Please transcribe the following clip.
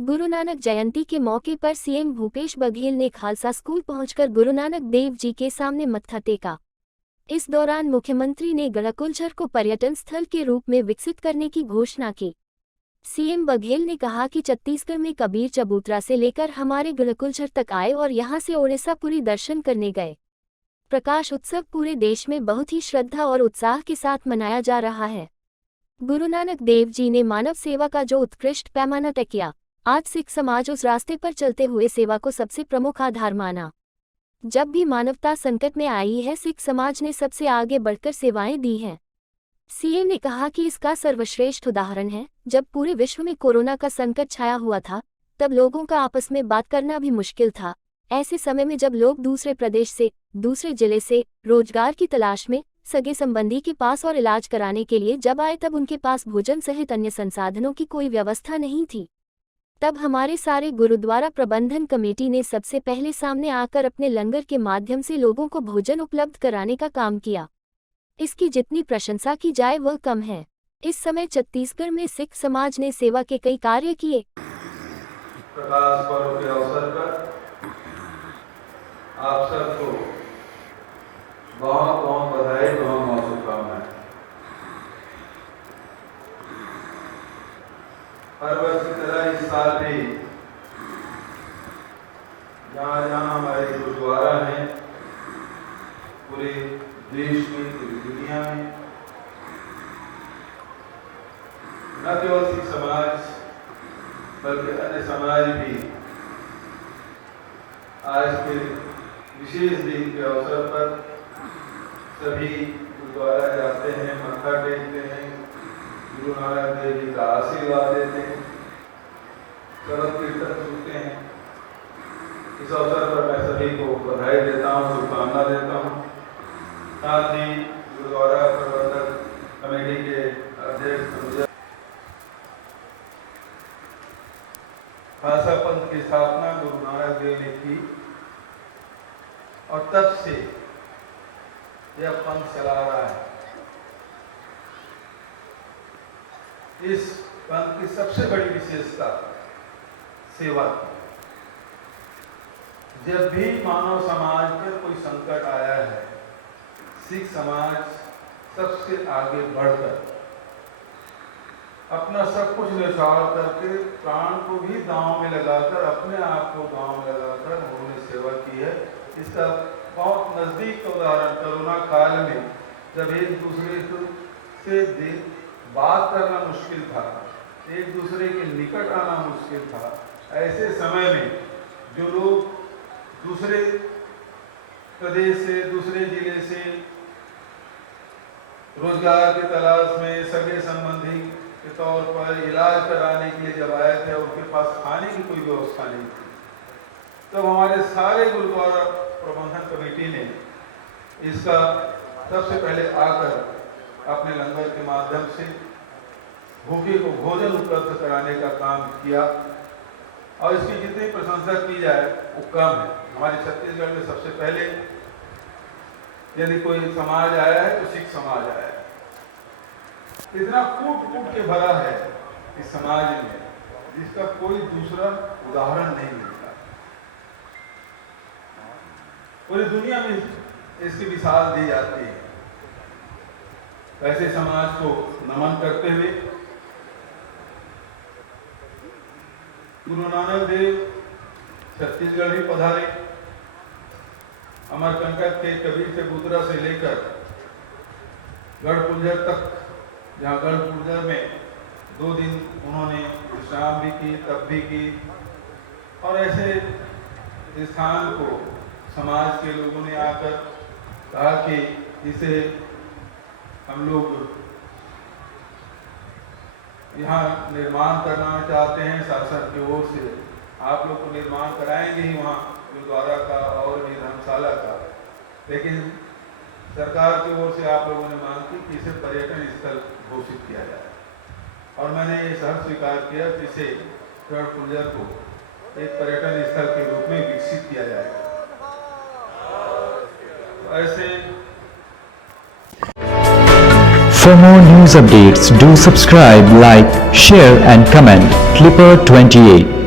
गुरु नानक जयंती के मौके पर सीएम भूपेश बघेल ने खालसा स्कूल पहुंचकर गुरु नानक देव जी के सामने मत्था टेका। इस दौरान मुख्यमंत्री ने गढ़कुलझर को पर्यटन स्थल के रूप में विकसित करने की घोषणा की। सीएम बघेल ने कहा कि छत्तीसगढ़ में कबीर चबूतरा से लेकर हमारे गढ़कुलझर तक आए और यहां से ओडिशापुरी दर्शन करने गए। प्रकाश उत्सव पूरे देश में बहुत ही श्रद्धा और उत्साह के साथ मनाया जा रहा है। गुरु नानक देव जी ने मानव सेवा का जो उत्कृष्ट पैमाना तय किया, आज सिख समाज उस रास्ते पर चलते हुए सेवा को सबसे प्रमुख आधार माना। जब भी मानवता संकट में आई है, सिख समाज ने सबसे आगे बढ़कर सेवाएं दी हैं। सीएम ने कहा कि इसका सर्वश्रेष्ठ उदाहरण है, जब पूरे विश्व में कोरोना का संकट छाया हुआ था, तब लोगों का आपस में बात करना भी मुश्किल था। ऐसे समय में जब लोग दूसरे प्रदेश से, दूसरे जिले से रोजगार की तलाश में सगे संबंधी के पास और इलाज कराने के लिए जब आए, तब उनके पास भोजन सहित अन्य संसाधनों की कोई व्यवस्था नहीं थी। तब हमारे सारे गुरुद्वारा प्रबंधन कमेटी ने सबसे पहले सामने आकर अपने लंगर के माध्यम से लोगों को भोजन उपलब्ध कराने का काम किया। इसकी जितनी प्रशंसा की जाए वह कम है। इस समय छत्तीसगढ़ में सिख समाज ने सेवा के कई कार्य किए। प्रकाश पर्व के अवसर पर आप सबको बहुत बहुत बधाई, बहुत बहुत शुभकामनाएं। हर वर्ष की तरह इस साल भी जहाँ जहाँ हमारे गुरुद्वारा हैं, पूरे देश में, पूरी दुनिया में, न केवल सिख समाज बल्कि अन्य समाज भी आज के विशेष दिन के अवसर पर सभी गुरुद्वारा जाते हैं, मत्था टेकते हैं, गुरु नानक देव जी का आशीर्वाद लेते हैं, सर्व कीर्तन सुनते हैं। इस अवसर पर मैं सभी को बधाई देता हूँ, शुभकामना देता हूँ। साथ ही गुरुद्वारा प्रबंधक कमेटी के अध्यक्ष खालसा पंथ की स्थापना गुरु नानक देव ने की और तब से यह पंथ चला रहा है। इस पंथ की सबसे बड़ी विशेषता सेवा। जब भी मानव समाज पर कोई संकट आया है, सिख समाज सबसे आगे बढ़कर अपना सब कुछ न्यौछावर करके, प्राण को भी दांव में लगाकर, अपने आप को दांव में लगाकर उन्होंने सेवा की है। इसका बहुत नजदीक का उदाहरण कोरोना काल में, जब एक दूसरे से बात करना मुश्किल था, एक दूसरे के निकट आना मुश्किल था, ऐसे समय में जो लोग दूसरे प्रदेश से, दूसरे जिले से रोजगार की तलाश में, सगे संबंधी के तौर पर इलाज कराने के लिए जब आए थे, उनके पास खाने की कोई व्यवस्था नहीं थी, तब हमारे सारे गुरुद्वारा प्रबंधन कमेटी ने इसका सबसे पहले आकर अपने लंगर के माध्यम से भूखे को भोजन उपलब्ध कराने का काम किया। और इसकी जितनी प्रशंसा की जाए वो कम है। हमारे छत्तीसगढ़ में सबसे पहले यदि कोई समाज आया है तो सिख समाज आया है। इतना कूट कूट के भरा है इस समाज में, जिसका कोई दूसरा उदाहरण नहीं मिलता। पूरी दुनिया में इसकी मिसाल दी जाती है। ऐसे समाज को नमन करते हुए गुरु नानक देव छत्तीसगढ़ ही पधारे। अमरकंटक के कबीर चबूतरा से लेकर गढ़कुलझर तक, जहाँ गढ़कुलझर में 2 दिन उन्होंने विश्राम भी की, तब भी की, और ऐसे स्थान को समाज के लोगों ने आकर कहा कि इसे हम लोग यहाँ निर्माण करना चाहते हैं। शासन की ओर से आप लोग को निर्माण कराएंगे ही वहाँ गुरुद्वारा का और भी धर्मशाला का, लेकिन सरकार की ओर से आप लोगों ने मांग की कि इसे पर्यटन स्थल घोषित किया जाए, और मैंने ये शहर स्वीकार किया जिसे गढ़कुलझर को एक पर्यटन स्थल के रूप में विकसित किया जाएगा। ऐसे For more news updates, do subscribe, like, share and comment. Clipper 28